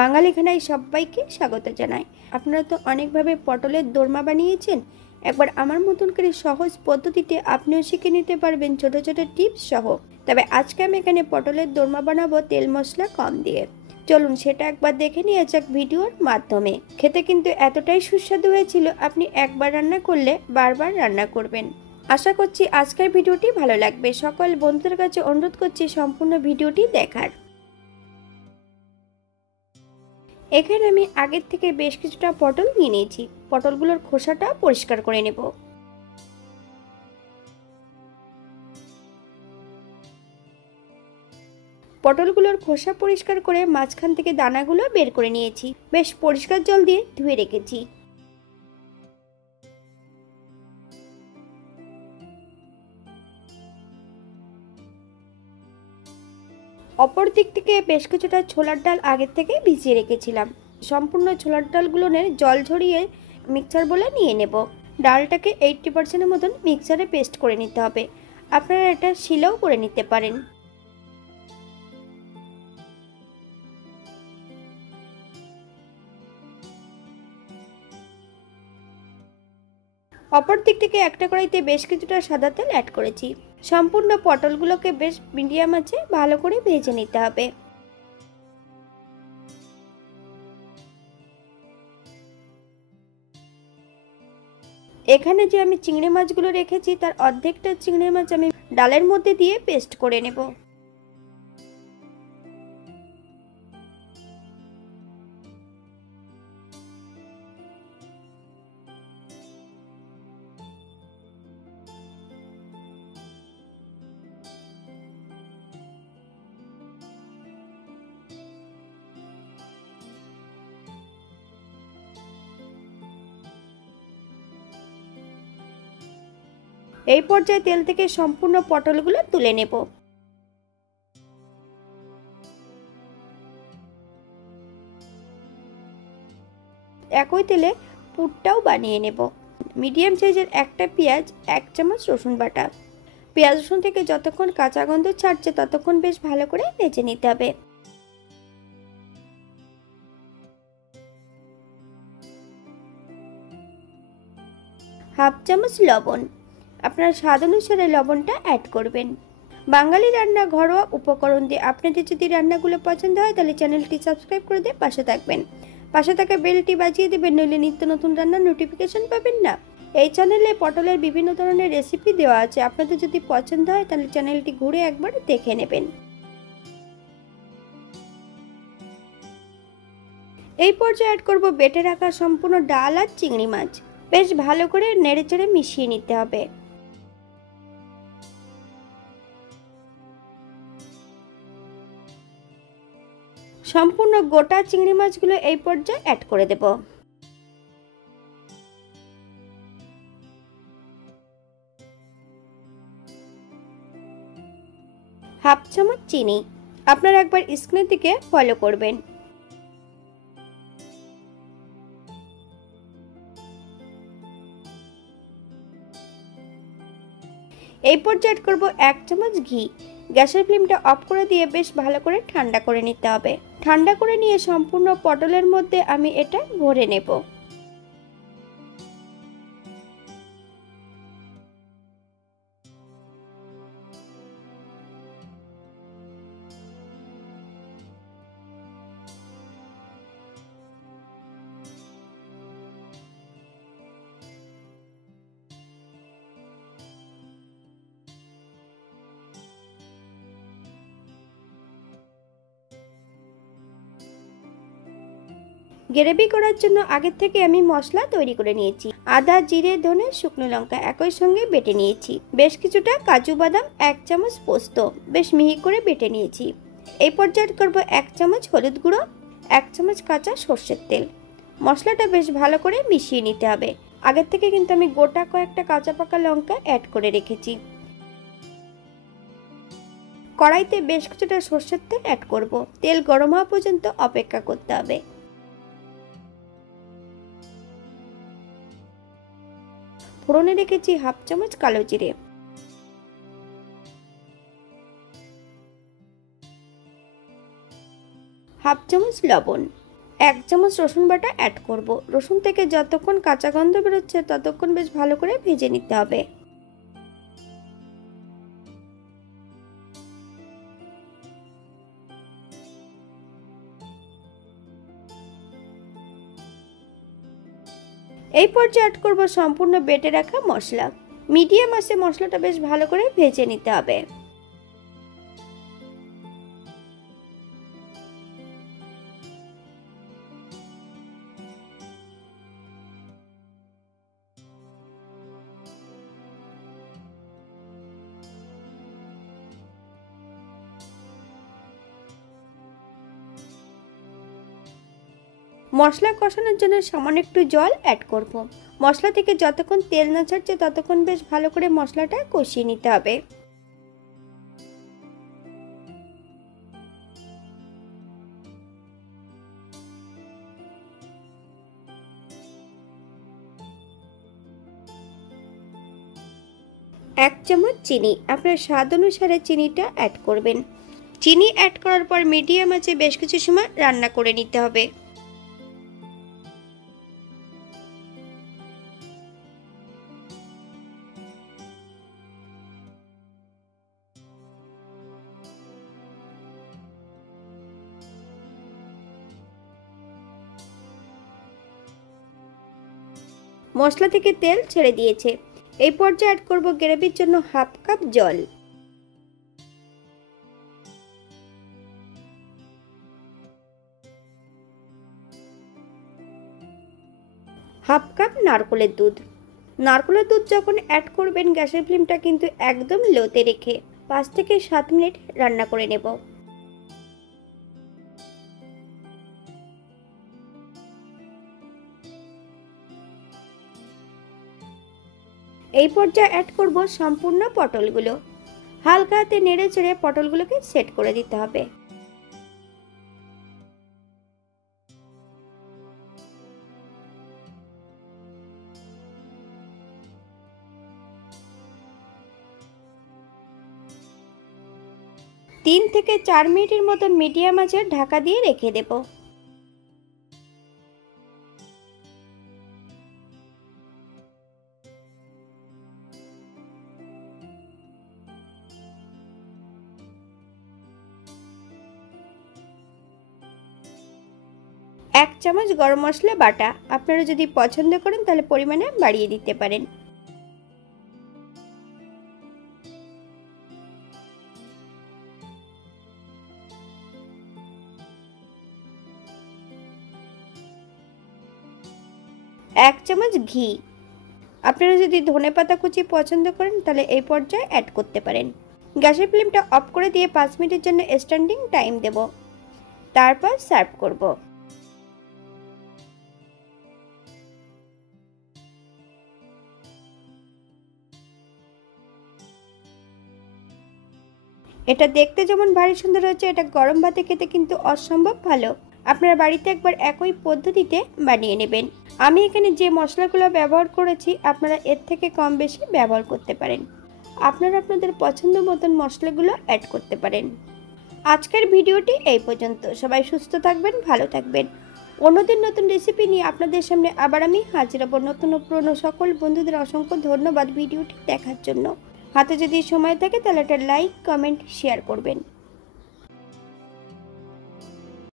বাঙালি খানায় সবাইকে স্বাগত জানাই। আপনারা তো অনেকভাবে পটলের দোরমা বানিয়েছেন, একবার আমার মতন করে সহজ পদ্ধতিতে আপনিও শিখে নিতে পারবেন ছোট ছোট টিপস সহ। তবে আজকে আমি এখানে পটলের দোরমা বানাবো তেল মশলা কম দিয়ে। চলুন সেটা একবার দেখে নিয়ে যাক ভিডিওর মাধ্যমে। খেতে কিন্তু এতটাই সুস্বাদু হয়েছিল, আপনি একবার রান্না করলে বারবার রান্না করবেন। আশা করছি আজকের ভিডিওটি ভালো লাগবে। সকল বন্ধুদের কাছে অনুরোধ করছি সম্পূর্ণ ভিডিওটি দেখার। এখানে আমি আগের থেকে বেশ কিছুটা পটল নিয়ে নিয়েছি। পটলগুলোর খোসাটা পরিষ্কার করে নেব। পটলগুলোর খোসা পরিষ্কার করে মাঝখান থেকে দানাগুলো বের করে নিয়েছি। বেশ পরিষ্কার জল দিয়ে ধুয়ে রেখেছি। অপর দিক থেকে বেশ কিছুটা ছোলার ডাল আগের থেকে ভিজিয়ে রেখেছিলাম। সম্পূর্ণ ছোলার ডালগুলোর জল ঝরিয়ে মিক্সার বলে নিয়ে নেব। ডালটাকে 80% মতন মিক্সারে পেস্ট করে নিতে হবে। আপনারা এটা শিলেও করে নিতে পারেন। অপর দিক থেকে একটা কড়াইতে বেশ কিছুটা সাদা তেল অ্যাড করেছি। সম্পূর্ণ পটলগুলোকে বেশ মিডিয়াম আঁচে ভালো করে ভেজে নিতে হবে। এখানে যে আমি চিংড়ি মাছগুলো রেখেছি তার অর্ধেকটা চিংড়ি মাছ আমি ডালের মধ্যে দিয়ে পেস্ট করে নেব। এই পর্যায়ে তেল থেকে সম্পূর্ণ পটলগুলো তুলে নেব। একই তেলে পুরটাও বানিয়ে নেব। মিডিয়াম সাইজের একটা পেঁয়াজ, 1 চামচ রসুন বাটা। পেঁয়াজ রসুন থেকে যতক্ষণ কাঁচা গন্ধ ছাড়ছে ততক্ষণ বেশ ভালো করে ভেজে নিতে হবে। হাফ চামচ লবণ, আপনার স্বাদ অনুসারে লবণটা অ্যাড করবেন। বাঙালি রান্না ঘরোয়া উপকরণ দিয়ে আপনাদের যদি রান্নাগুলো পছন্দ হয় তাহলে চ্যানেলটি সাবস্ক্রাইব করে দিয়ে পাশে থাকবেন। পাশে থাকা বেলটি বাজিয়ে দেবেন, নইলে নিত্য নতুন রান্নার নোটিফিকেশন পাবেন না। এই চ্যানেলে পটলের বিভিন্ন ধরনের রেসিপি দেওয়া আছে, আপনাদের যদি পছন্দ হয় তাহলে চ্যানেলটি ঘুরে একবার দেখে নেবেন। এই পর্যায়ে অ্যাড করব বেটে রাখা সম্পূর্ণ ডাল আর চিংড়ি মাছ। বেশ ভালো করে নেড়েচেড়ে মিশিয়ে নিতে হবে। সম্পূর্ণ গোটা চিংড়ি মাছগুলো এই পর্যায়ে অ্যাড করে দেব। হাফ চামচ চিনি, আপনারা একবার স্ক্রিনের দিকে ফলো করবেন। এই পর্যায়ে অ্যাড করব 1 চামচ ঘি। গ্যাসের ফ্লেমটা অফ করে দিয়ে বেশ ভালো করে ঠান্ডা করে নিতে হবে। ঠান্ডা করে নিয়ে সম্পূর্ণ পটলের মধ্যে আমি এটা ভরে নেব। গ্রেভি করার জন্য আগের থেকে আমি মশলা তৈরি করে নিয়েছি। আদা, জিরে, ধনে, শুকনো লঙ্কা একই সঙ্গে বেটে নিয়েছি। বেশ কিছুটা কাজু বাদাম, 1 চামচ পোস্ত বেশ মিহি করে বেটে নিয়েছি। এই পর্যায়ে করব 1 চামচ হলুদ গুঁড়ো, 1 চামচ কাঁচা সর্ষের তেল। মশলাটা বেশ ভালো করে মিশিয়ে নিতে হবে। আগের থেকে কিন্তু আমি গোটা কয়েকটা কাঁচা পাকা লঙ্কা অ্যাড করে রেখেছি। কড়াইতে বেশ কিছুটা সর্ষের তেল অ্যাড করব। তেল গরম হওয়া পর্যন্ত অপেক্ষা করতে হবে। ফোড়নে রেখেছি হাফ চামচ কালো জিরে, হাফ চামচ লবণ, 1 চামচ রসুন বাটা অ্যাড করব। রসুন থেকে যতক্ষণ কাঁচা গন্ধ বেরোচ্ছে ততক্ষণ বেশ ভালো করে ভেজে নিতে হবে। এই পর্যায়ে অ্যাড করব সম্পূর্ণ বেটে রাখা মশলা। মিডিয়াম আঁচে মশলাটা বেশ ভালো করে ভেজে নিতে হবে। মশলা কষানোর জন্য সামান্য একটু জল অ্যাড করব। মশলা থেকে যতক্ষণ তেল না ছাড়ছে ততক্ষণ বেশ ভালো করে মশলাটা কষিয়ে নিতে হবে। এক চামচ চিনি, আপনার স্বাদ অনুসারে চিনিটা অ্যাড করবেন। চিনি অ্যাড করার পর মিডিয়াম আঁচে বেশ কিছু সময় রান্না করে নিতে হবে। মশলা থেকে তেল ছেড়ে দিয়েছে। এই পর্যায়ে অ্যাড করব গ্রেভির জন্য হাফ কাপ জল। হাফ কাপ নারকেলের দুধ। নারকেলের দুধ যখন অ্যাড করবেন গ্যাসের ফ্লেমটা কিন্তু একদম লোতে রেখে 5 থেকে 7 মিনিট রান্না করে নেব। এই পর্যায়ে অ্যাড করব সম্পূর্ণ পটলগুলো। হালকা হাতে নেড়ে চেড়ে পটলগুলোকে সেট করে দিতে হবে। তিন থেকে 4 মিনিটের মতো মিডিয়াম আঁচে ঢাকা দিয়ে রেখে দেব। এক চামচ গরম মশলা বাটা, আপনারা যদি পছন্দ করেন তাহলে পরিমাণে বাড়িয়ে দিতে পারেন। এক চামচ ঘি, আপনারা যদি ধনেপাতা কুচি পছন্দ করেন তাহলে এই পর্যায়ে অ্যাড করতে পারেন। গ্যাসের ফ্লেমটা অফ করে দিয়ে 5 মিনিটের জন্য স্ট্যান্ডিং টাইম দেব, তারপর সার্ভ করব। এটা দেখতে যেমন ভারী সুন্দর হচ্ছে, এটা গরম ভাতে খেতে কিন্তু অসম্ভব ভালো। আপনারা বাড়িতে একবার একই পদ্ধতিতে বানিয়ে নেবেন। আমি এখানে যে মশলাগুলো ব্যবহার করেছি আপনারা এর থেকে কম বেশি ব্যবহার করতে পারেন। আপনারা আপনাদের পছন্দ মতন মশলাগুলো অ্যাড করতে পারেন। আজকের ভিডিওটি এই পর্যন্ত। সবাই সুস্থ থাকবেন, ভালো থাকবেন। অন্যদিন নতুন রেসিপি নিয়ে আপনাদের সামনে আবার আমি হাজির হব। নতুন ও পুরনো সকল বন্ধুদের অসংখ্য ধন্যবাদ ভিডিওটি দেখার জন্য। হাতে যদি সময় থাকে তাহলে একটা লাইক, কমেন্ট, শেয়ার করবেন।